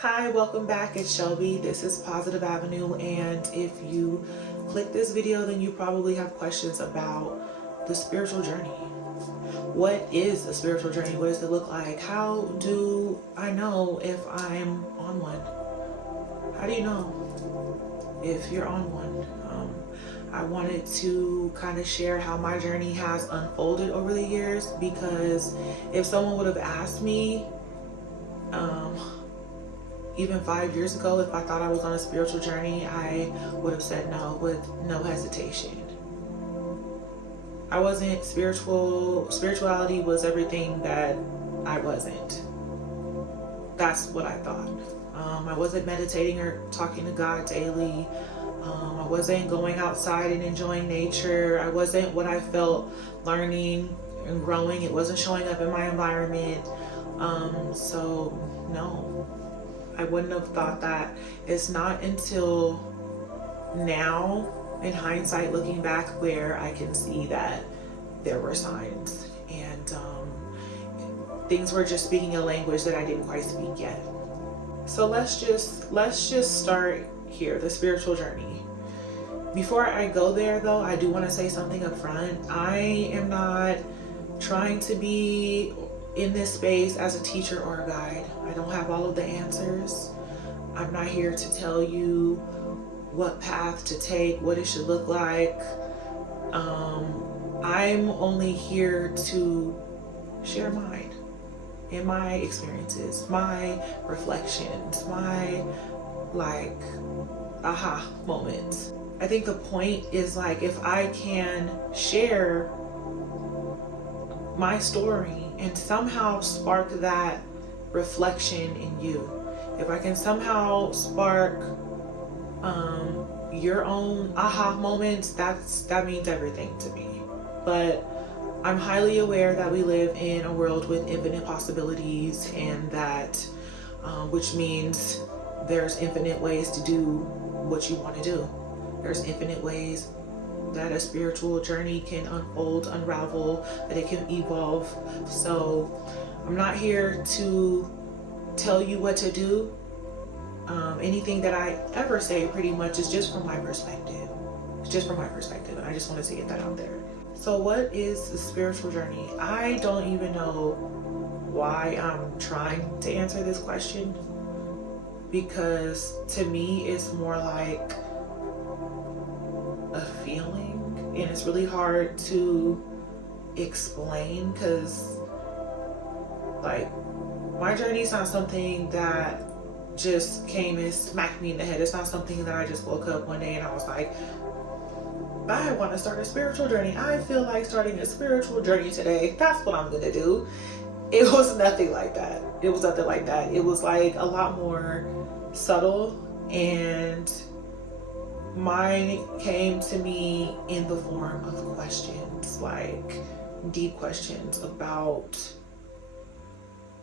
Hi, welcome back. It's Shelby. This is Positive Avenue, and if you click this video, then you probably have questions about the spiritual journey. What is a spiritual journey? What does it look like? How do I know if I'm on one? How do you know if you're on one? I wanted to kind of share how my journey has unfolded over the years, because if someone would have asked me, even 5 years ago, if I thought I was on a spiritual journey, I would have said no with no hesitation. I wasn't spiritual. Spirituality was everything that I wasn't. That's what I thought. I wasn't meditating or talking to God daily. I wasn't going outside and enjoying nature. I wasn't what I felt learning and growing. It wasn't showing up in my environment. So no. I wouldn't have thought that. It's not until now, in hindsight, looking back, where I can see that there were signs and things were just speaking a language that I didn't quite speak yet. So let's just start here, the spiritual journey. Before I go there, though, I do want to say something up front. I am not trying to be in this space as a teacher or a guide. I don't have all of the answers. I'm not here to tell you what path to take, what it should look like. I'm only here to share mine and my experiences, my reflections, my aha moments. I think the point is, if I can share my story and somehow spark that reflection in you, if I can somehow spark your own aha moments, that means everything to me. But I'm highly aware that we live in a world with infinite possibilities, and that which means there's infinite ways to do what you want to do. There's infinite ways that a spiritual journey can unfold, unravel, that it can evolve. So I'm not here to tell you what to do. Anything that I ever say pretty much is just from my perspective. It's just from my perspective, and I just wanted to get that out there. So what is the spiritual journey? I don't even know why I'm trying to answer this question, because to me it's more like a feeling, and it's really hard to explain, because my journey is not something that just came and smacked me in the head. It's not something that I just woke up one day and I was like, I want to start a spiritual journey. I feel like starting a spiritual journey today. That's what I'm gonna do. It was nothing like that. It was nothing like that. It was a lot more subtle, and mine came to me in the form of questions, deep questions about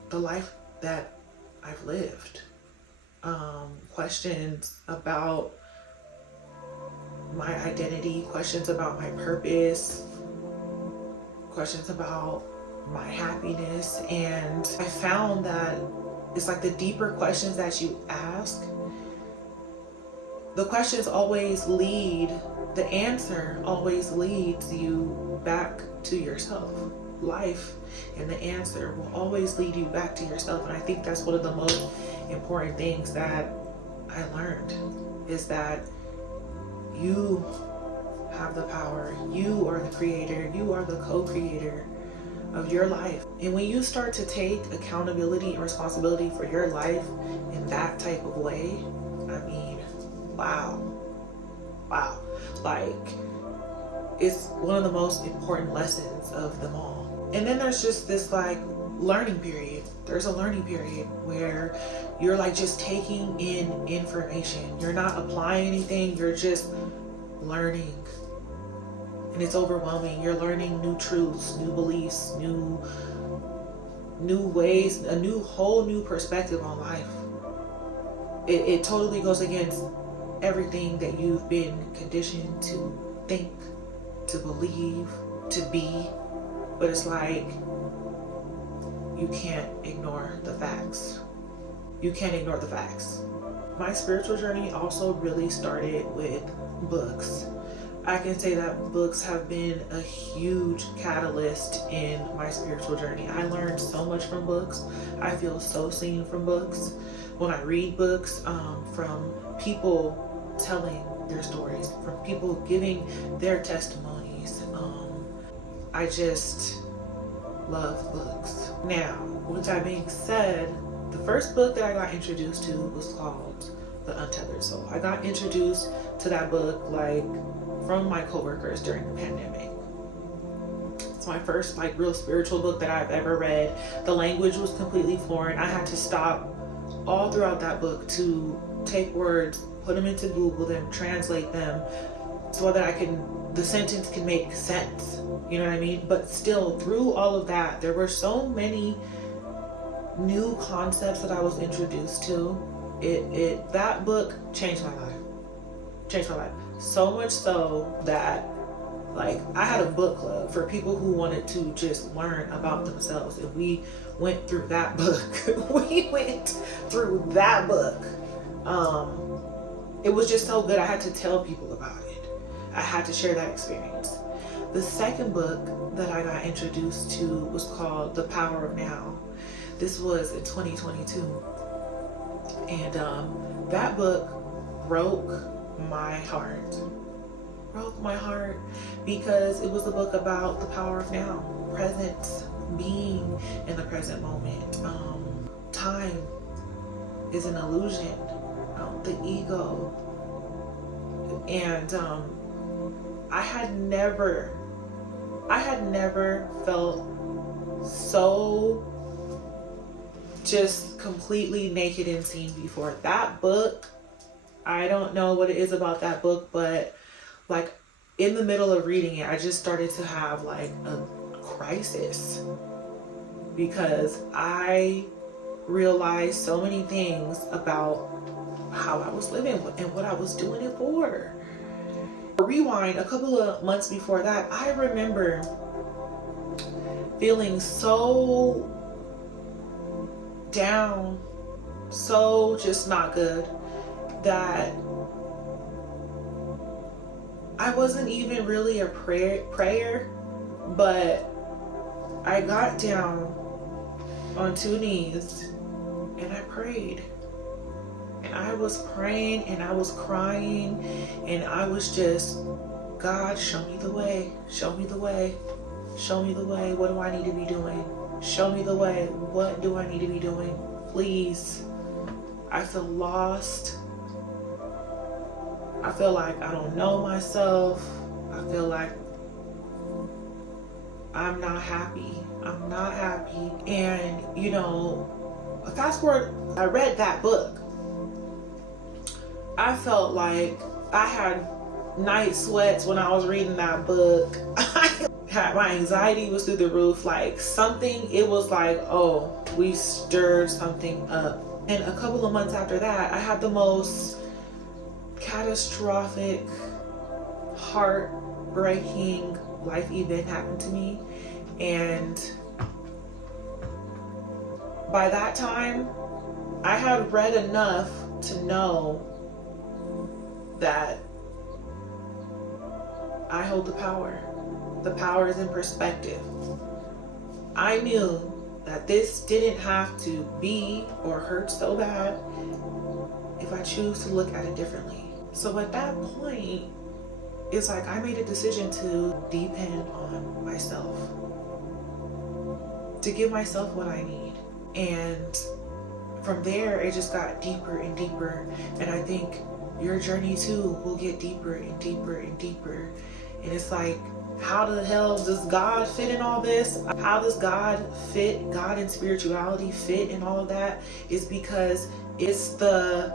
the life that I've lived. Questions about my identity, questions about my purpose, questions about my happiness. And I found that it's the deeper questions that you ask, the questions always lead, the answer always leads you back to yourself. Life and the answer will always lead you back to yourself. And I think that's one of the most important things that I learned, is that you have the power. You are the creator. You are the co-creator of your life. And when you start to take accountability and responsibility for your life in that type of way, I mean, wow. It's one of the most important lessons of them all. And then there's just this learning period. There's a learning period where you're just taking in information. You're not applying anything. You're just learning. And it's overwhelming. You're learning new truths, new beliefs, new ways, a whole new perspective on life. It totally goes against everything that you've been conditioned to think, to believe, to be. But it's you can't ignore the facts. you can't ignore the facts. My spiritual journey also really started with books. I can say that books have been a huge catalyst in my spiritual journey. I learned so much from books. I feel so seen from books. When I read books, from people telling their stories, from people giving their testimonies, I just love books. Now, with that being said, the first book that I got introduced to was called The Untethered Soul. I got introduced to that book from my coworkers during the pandemic. It's my first real spiritual book that I've ever read. The language was completely foreign. I had to stop all throughout that book to take words, put them into Google, then translate them so that the sentence can make sense. You know what I mean? But still, through all of that, there were so many new concepts that I was introduced to. That book changed my life. Changed my life. So much so that I had a book club for people who wanted to just learn about themselves, and we went through that book. It was just so good. I had to tell people about it. I had to share that experience. The second book that I got introduced to was called The Power of Now. This was in 2022. And that book broke my heart. Broke my heart because it was a book about the power of now, presence, being in the present moment. Time is an illusion, the ego. And I had never felt so just completely naked and seen before. That book, I don't know what it is about that book, but in the middle of reading it, I just started to have a crisis because I realized so many things about how I was living and what I was doing it for. Rewind a couple of months before that, I remember feeling so down, so just not good, that I wasn't even really a prayer, but I got down on 2 knees and I prayed. And I was praying and I was crying and I was just, God, show me the way, show me the way, show me the way. What do I need to be doing? Show me the way. What do I need to be doing? Please. I feel lost. I feel like I don't know myself. I feel like I'm not happy. I'm not happy. And, fast forward, I read that book. I felt like I had night sweats when I was reading that book. My anxiety was through the roof. It was oh, we stirred something up. And a couple of months after that, I had the most catastrophic, heartbreaking life event happen to me. And by that time, I had read enough to know that I hold the power. The power is in perspective. I knew that this didn't have to be or hurt so bad if I choose to look at it differently. So at that point, it's I made a decision to depend on myself, to give myself what I need. And from there, it just got deeper and deeper. And I think your journey too will get deeper and deeper and deeper. And it's how the hell does God fit in all this? How does God fit, God and spirituality fit in all of that? Is because it's the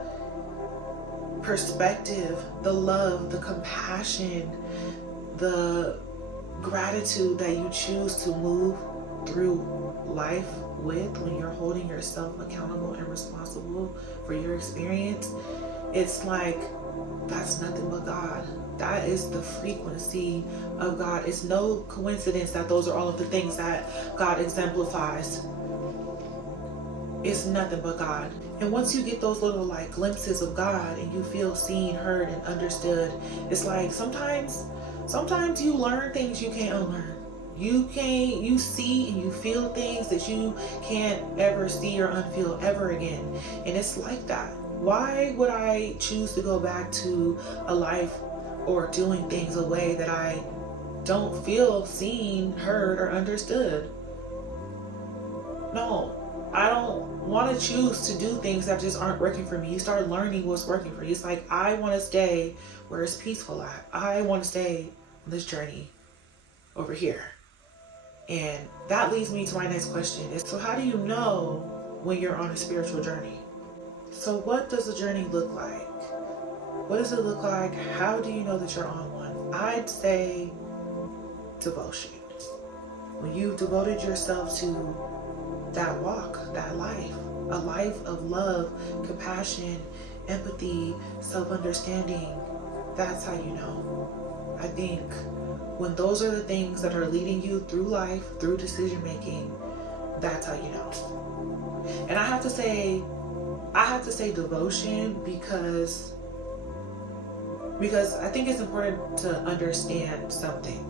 perspective, the love, the compassion, the gratitude that you choose to move through life with when you're holding yourself accountable and responsible for your experience. It's that's nothing but God. That is the frequency of God. It's no coincidence that those are all of the things that God exemplifies. it's nothing but God. And once you get those little like glimpses of God and you feel seen, heard, and understood, it's like sometimes you learn things you can't unlearn. You see and you feel things that you can't ever see or unfeel ever again. And it's like that. Why would I choose to go back to a life or doing things a way that I don't feel seen, heard, or understood? No, I don't want to choose to do things that just aren't working for me. You start learning what's working for you. It's like, I want to stay where it's peaceful at. I want to stay on this journey over here. And that leads me to my next question. So how do you know when you're on a spiritual journey? So what does a journey look like? What does it look like? How do you know that you're on one? I'd say devotion. When you've devoted yourself to that walk, that life, a life of love, compassion, empathy, self-understanding, that's how you know. I think when those are the things that are leading you through life, through decision making, that's how you know. And I have to say devotion because I think it's important to understand something.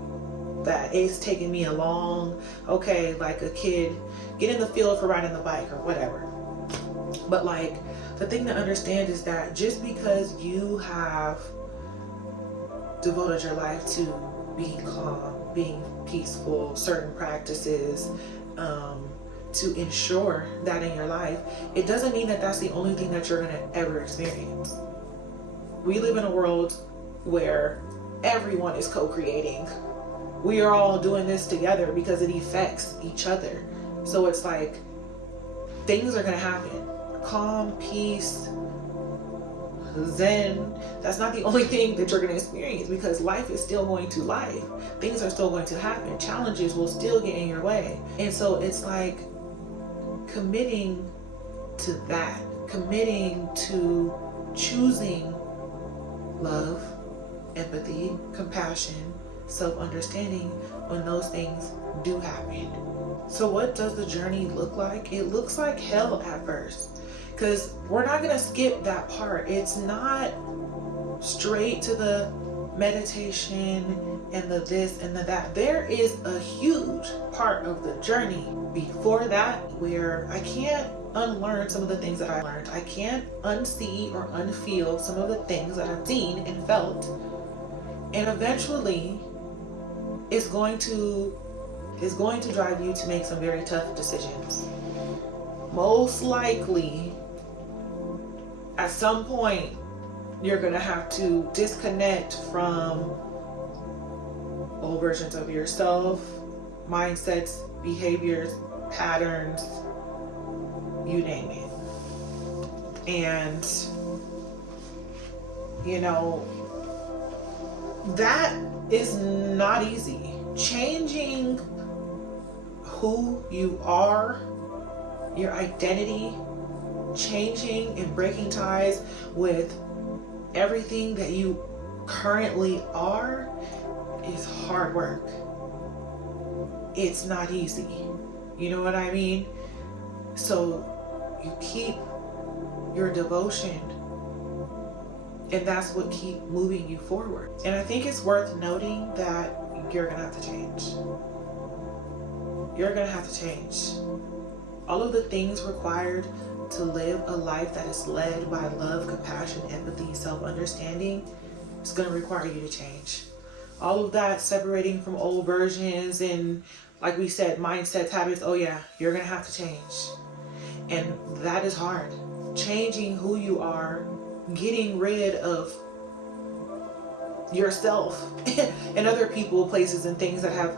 That it's taken me a long, like a kid, get in the field for riding the bike or whatever. But like, the thing to understand is that just because you have devoted your life to being calm, being peaceful, certain practices, to ensure that in your life, it doesn't mean that that's the only thing that you're gonna ever experience. We live in a world where everyone is co-creating. We are all doing this together because it affects each other. So it's like, things are gonna happen. Calm, peace, zen, that's not the only thing that you're gonna experience, because life is still going to life. Things are still going to happen. Challenges will still get in your way. And so it's like committing to that, committing to choosing love, empathy, compassion, self-understanding when those things do happen. So what does the journey look like? It looks like hell at first, because we're not going to skip that part. It's not straight to the meditation and the this and the that. There is a huge part of the journey before that where I can't unlearn some of the things that I learned. I can't unsee or unfeel some of the things that I've seen and felt. And eventually it's going to drive you to make some very tough decisions. Most likely, at some point, you're going to have to disconnect from old versions of yourself, mindsets, behaviors, patterns, you name it. And, that is not easy. Changing who you are, your identity, changing and breaking ties with everything that you currently are is hard work. It's not easy. You know what I mean? So you keep your devotion, and that's what keeps moving you forward. And I think it's worth noting that you're gonna have to change. You're gonna have to change. All of the things required to live a life that is led by love, compassion, empathy, self-understanding, is gonna require you to change. All of that separating from old versions and, like we said, mindsets, habits, you're gonna have to change. And that is hard. Changing who you are, getting rid of yourself and other people, places, and things that have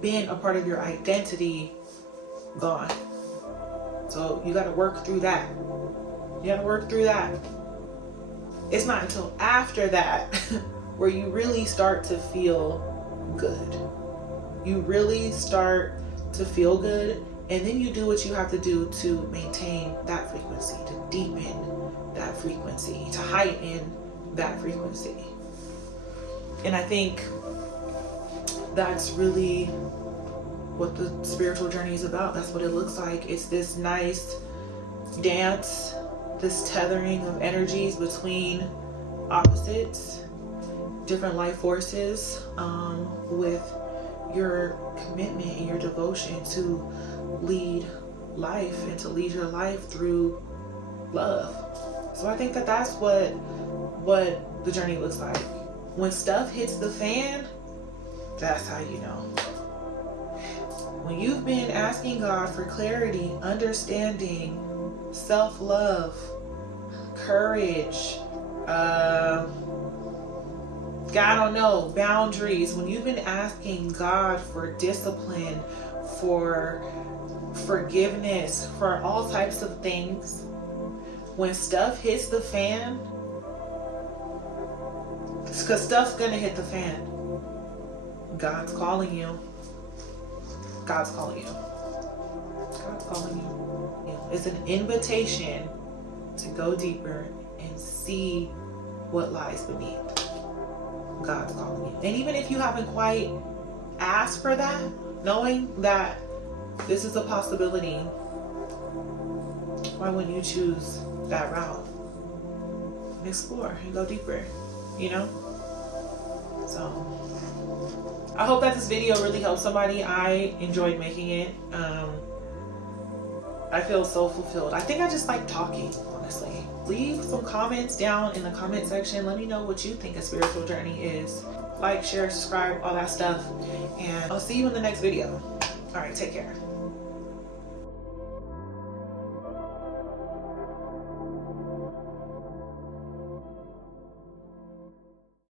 been a part of your identity, gone. So you got to work through that. It's not until after that where you really start to feel good. You really start to feel good, and then you do what you have to do to maintain that frequency, to deepen that frequency, to heighten that frequency. And I think that's really what the spiritual journey is about. That's what it looks like. It's this nice dance, this tethering of energies between opposites, different life forces, with your commitment and your devotion to lead life and to lead your life through love. So I think that that's what the journey looks like. When stuff hits the fan, that's how you know. When you've been asking God for clarity, understanding, self-love, courage, I don't know, boundaries. When you've been asking God for discipline, for forgiveness, for all types of things, when stuff hits the fan, because stuff's gonna hit the fan, God's calling you. God's calling you. God's calling you. It's an invitation to go deeper and see what lies beneath. God's calling you. And even if you haven't quite asked for that, knowing that this is a possibility, why wouldn't you choose that route and explore and go deeper, you know? So I hope that this video really helped somebody. I enjoyed making it. I feel so fulfilled. I think I just like talking, honestly. Leave some comments down in the comment section. Let me know what you think a spiritual journey is. Like, share, subscribe, all that stuff. And I'll see you in the next video. All right, take care.